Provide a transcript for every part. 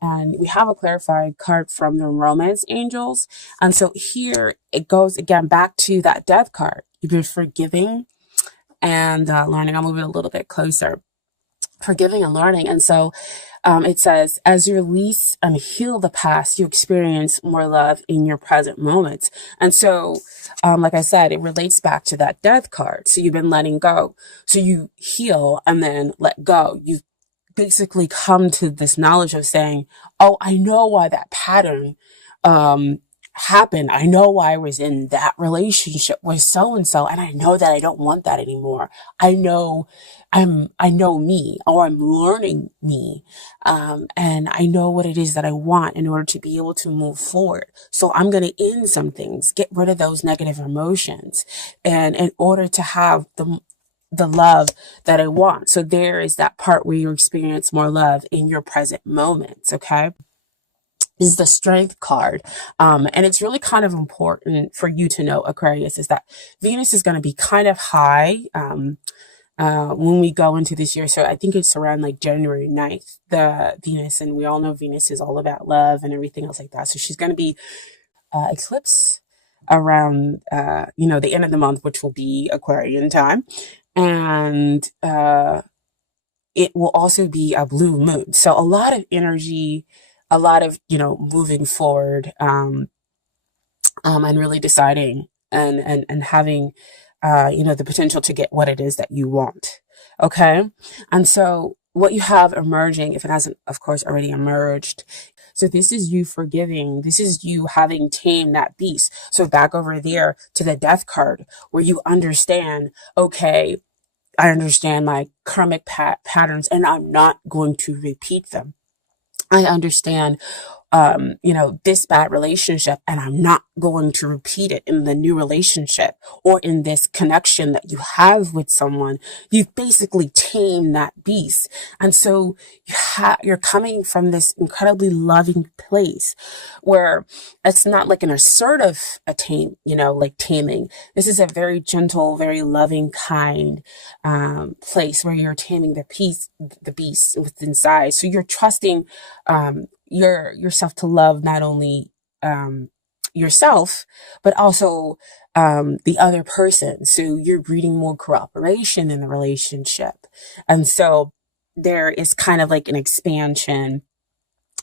And we have a clarifying card from the romance angels. And so here it goes again back to that death card. You've been forgiving and learning. I'll move it a little bit closer. Forgiving and learning. And so it says, as you release and heal the past, you experience more love in your present moments. And so, like I said, it relates back to that death card. So you've been letting go. So you heal and then let go. You've basically come to this knowledge of saying, oh, I know why that pattern happened. I know why I was in that relationship with so and so, and I know that I don't want that anymore. I know me, or I'm learning me, and I know what it is that I want in order to be able to move forward. So I'm going to end some things, get rid of those negative emotions, and in order to have the love that I want. So there is that part where you experience more love in your present moments. Okay. This is the strength card. And it's really kind of important for you to know, Aquarius, is that Venus is going to be kind of high, when we go into this year. So I think it's around like January 9th, the Venus, and we all know Venus is all about love and everything else like that. So she's going to be, eclipse around, the end of the month, which will be Aquarian time. And, it will also be a blue moon. So a lot of energy, a lot of, moving forward, and really deciding and having, the potential to get what it is that you want. Okay. And so what you have emerging, if it hasn't, of course, already emerged. So this is you forgiving. This is you having tamed that beast. So back over there to the death card where you understand, okay, I understand my karmic patterns and I'm not going to repeat them. I understand, this bad relationship and I'm not going to repeat it in the new relationship or in this connection that you have with someone. You've basically tamed that beast. And so you're coming from this incredibly loving place where it's not like an assertive like taming. This is a very gentle, very loving, kind, place where you're taming the beast within inside. So you're trusting, yourself to love not only yourself but also the other person. So you're breeding more cooperation in the relationship, and so there is kind of like an expansion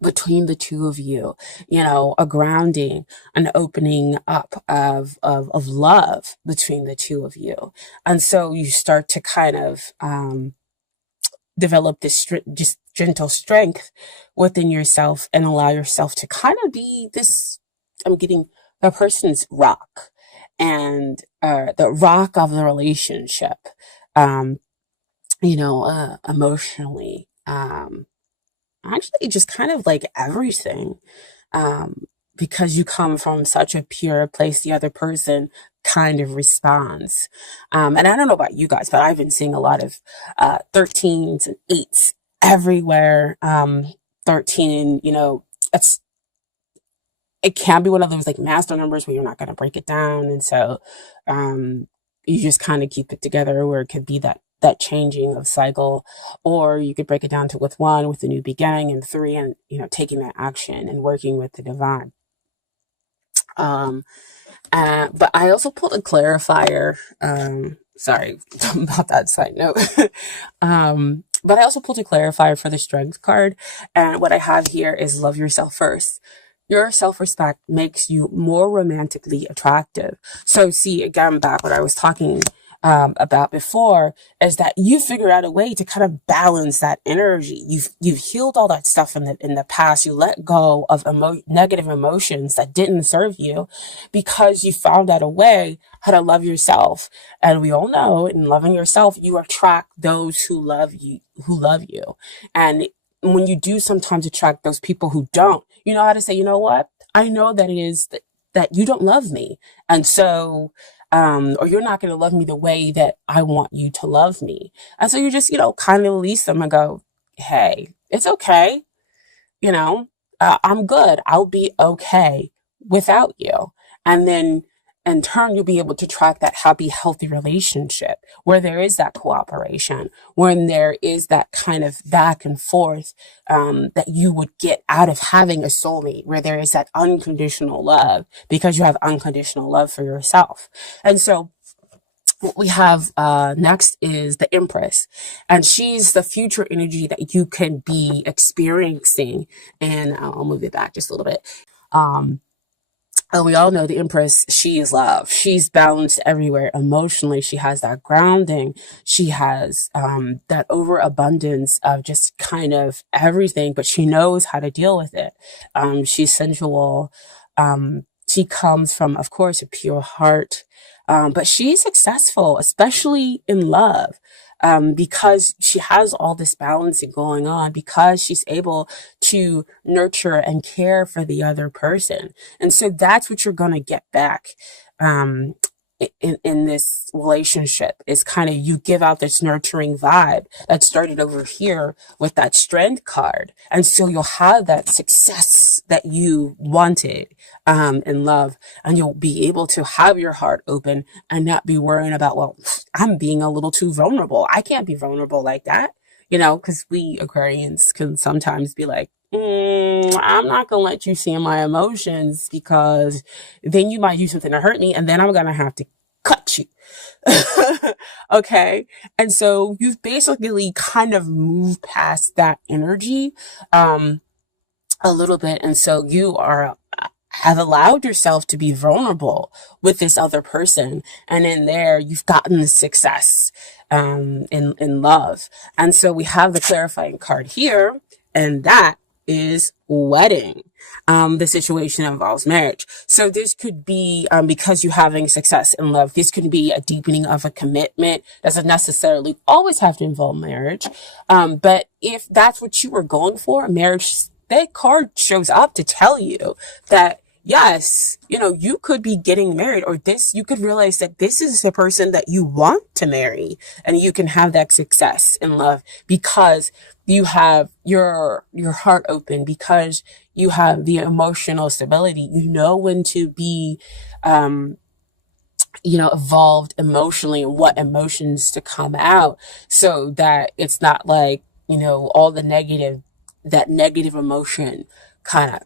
between the two of you, a grounding, an opening up of love between the two of you. And so you start to kind of develop this just gentle strength within yourself and allow yourself to kind of be this, I'm getting the person's rock and the rock of the relationship, emotionally, actually just kind of like everything, because you come from such a pure place, the other person kind of responds. And I don't know about you guys, but I've been seeing a lot of 13s and 8s everywhere. 13, it can be one of those like master numbers where you're not going to break it down. And so you just kind of keep it together, or it could be that changing of cycle, or you could break it down to with 1, with the new beginning, and 3, and taking that action and working with the divine. But I also pulled a clarifier. Sorry about that side note. But I also pulled a clarifier for the strength card. And what I have here is love yourself first. Your self-respect makes you more romantically attractive. So see, again, back what I was talking about before, is that you figure out a way to kind of balance that energy. You've healed all that stuff in the past. You let go of negative emotions that didn't serve you, because you found out a way how to love yourself. And we all know, in loving yourself, you attract those who love you, And when you do sometimes attract those people who don't, you know how to say, you know what? I know that it is that you don't love me. And so, or you're not going to love me the way that I want you to love me. And so you just, kind of release them and go, hey, it's okay. I'm good. I'll be okay without you. And then in turn, you'll be able to track that happy, healthy relationship where there is that cooperation, when there is that kind of back and forth that you would get out of having a soulmate, where there is that unconditional love because you have unconditional love for yourself. And so what we have next is the Empress, and she's the future energy that you can be experiencing. And I'll move it back just a little bit. And we all know the Empress, she is love. She's balanced everywhere. Emotionally, she has that grounding. She has that overabundance of just kind of everything, but she knows how to deal with it. She's sensual. She comes from, of course, a pure heart. But she's successful, especially in love, because she has all this balancing going on, because she's able to nurture and care for the other person. And so that's what you're going to get back. In this relationship is kind of, you give out this nurturing vibe that started over here with that strength card. And so you'll have that success that you wanted in love, and you'll be able to have your heart open and not be worrying about, well, I'm being a little too vulnerable. I can't be vulnerable like that, because we Aquarians can sometimes be like, I'm not going to let you see my emotions, because then you might do something to hurt me, and then I'm going to have to cut you. Okay. And so you've basically kind of moved past that energy, a little bit. And so you have allowed yourself to be vulnerable with this other person. And in there, you've gotten the success, in love. And so we have the clarifying card here, and that is wedding. The situation involves marriage. So this could be, because you're having success in love, this could be a deepening of a commitment. Doesn't necessarily always have to involve marriage. But if that's what you were going for, marriage, that card shows up to tell you that, yes, you could be getting married, or you could realize that this is the person that you want to marry, and you can have that success in love because you have your heart open, because you have the emotional stability. You know when to be, evolved emotionally, and what emotions to come out, so that it's not like, all that negative emotion kind of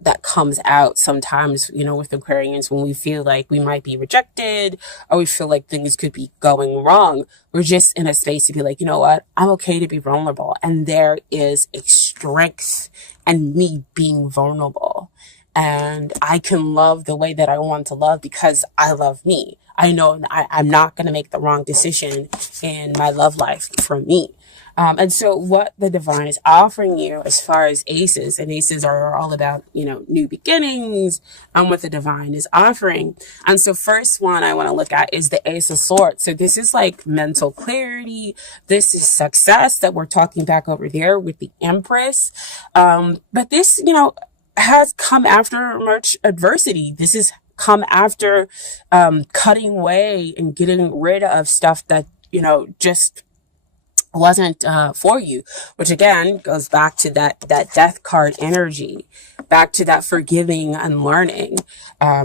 that comes out sometimes, with Aquarians, when we feel like we might be rejected, or we feel like things could be going wrong. We're just in a space to be like, you know what? I'm okay to be vulnerable. And there is a strength in me being vulnerable. And I can love the way that I want to love because I love me. I know I'm not going to make the wrong decision in my love life for me. And so what the divine is offering you as far as aces, and aces are all about, new beginnings, what the divine is offering. And so first one I want to look at is the Ace of Swords. So this is like mental clarity. This is success that we're talking back over there with the Empress. But this, has come after much adversity. This is come after, cutting away and getting rid of stuff that, just wasn't for you, which again goes back to that death card energy, back to that forgiving and learning.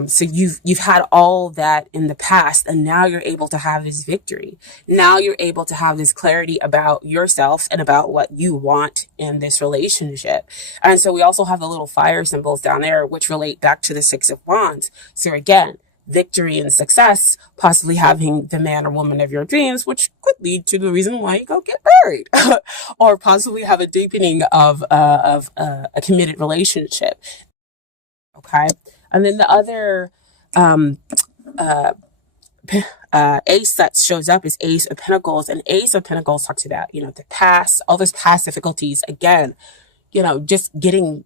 So you've had all that in the past, and now you're able to have this victory. Now you're able to have this clarity about yourself and about what you want in this relationship. And so we also have the little fire symbols down there, which relate back to the Six of Wands. So again, victory and success, possibly having the man or woman of your dreams, which could lead to the reason why you go get married, or possibly have a deepening of a committed relationship. Okay. And then the other, ace that shows up is Ace of Pentacles, and Ace of Pentacles talks about, the past, all those past difficulties, again, just getting,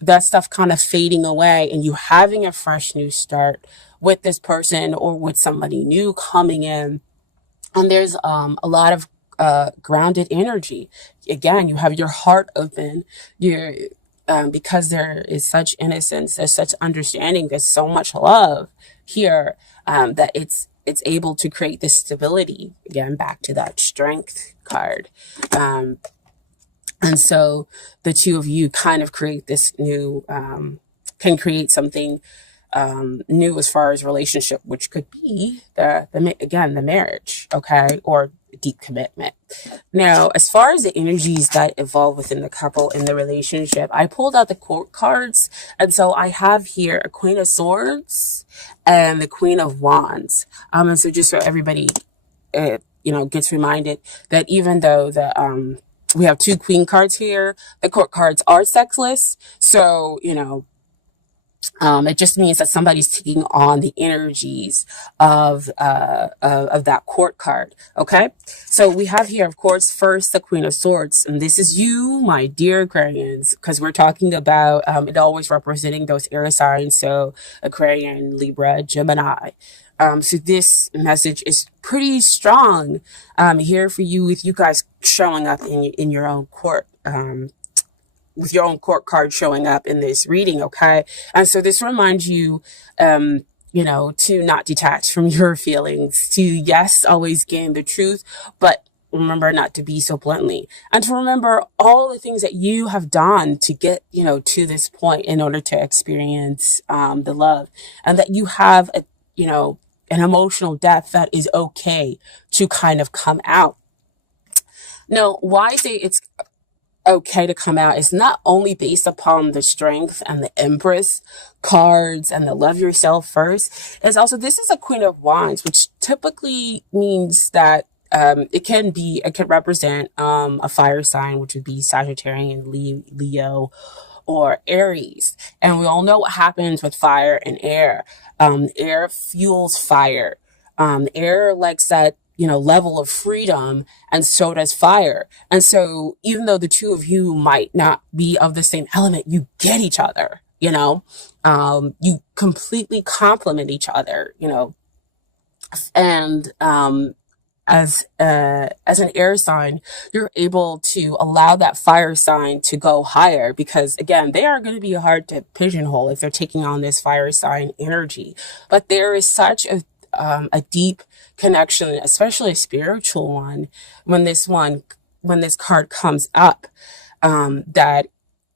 that stuff kind of fading away, and you having a fresh new start with this person or with somebody new coming in. And there's a lot of grounded energy. Again, you have your heart open. You're because there is such innocence, there's such understanding, there's so much love here, that it's able to create this stability. Again, back to that strength card. And so the two of you kind of create this new, can create something new as far as relationship, which could be the marriage, okay, or deep commitment. Now, as far as the energies that evolve within the couple in the relationship, I pulled out the court cards, and so I have here a Queen of Swords and the Queen of Wands. And so just so everybody, gets reminded that even though we have two queen cards here, the court cards are sexless. So, it just means that somebody's taking on the energies of that court card. Okay, so we have here, of course, first the Queen of Swords, and this is you, my dear Aquarians, because we're talking about it always representing those air signs. So Aquarian, Libra, Gemini. So this message is pretty strong here for you, with you guys showing up in your own court. With your own court card showing up in this reading, okay? And so this reminds you, to not detach from your feelings, to, yes, always gain the truth, but remember not to be so bluntly, and to remember all the things that you have done to get, to this point in order to experience the love, and that you have, an emotional depth that is okay to kind of come out. Now, why I say it's okay to come out is not only based upon the Strength and the Empress cards and the Love Yourself First. It's also, this is a Queen of Wands, which typically means that it can represent a fire sign, which would be Sagittarius, Leo, or Aries. And we all know what happens with fire and air. Air fuels fire. Air likes that level of freedom, and so does fire. And so even though the two of you might not be of the same element, you get each other, you completely complement each other, and as an air sign, you're able to allow that fire sign to go higher, because again, they are going to be hard to pigeonhole if they're taking on this fire sign energy. But there is such a deep connection, especially a spiritual one, when this card comes up, that,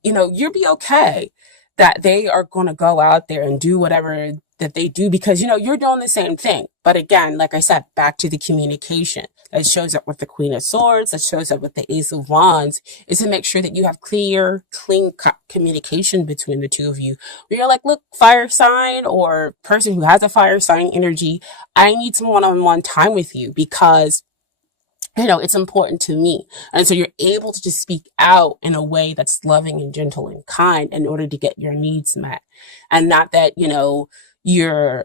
you'll be okay, that they are going to go out there and do whatever that they do, because, you're doing the same thing. But again, like I said, back to the communication that shows up with the Queen of Swords, that shows up with the Ace of Wands, is to make sure that you have clean communication between the two of you. Where you're like, look, fire sign or person who has a fire sign energy, I need some one-on-one time with you, because it's important to me. And so you're able to just speak out in a way that's loving and gentle and kind in order to get your needs met. And not that, you're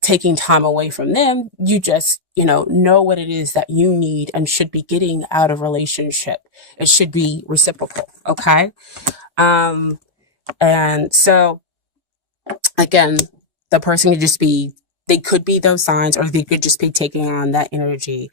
taking time away from them. You just, know what it is that you need and should be getting out of relationship. It should be reciprocal. Okay. And so again, the person could just be, they could be those signs, or they could just be taking on that energy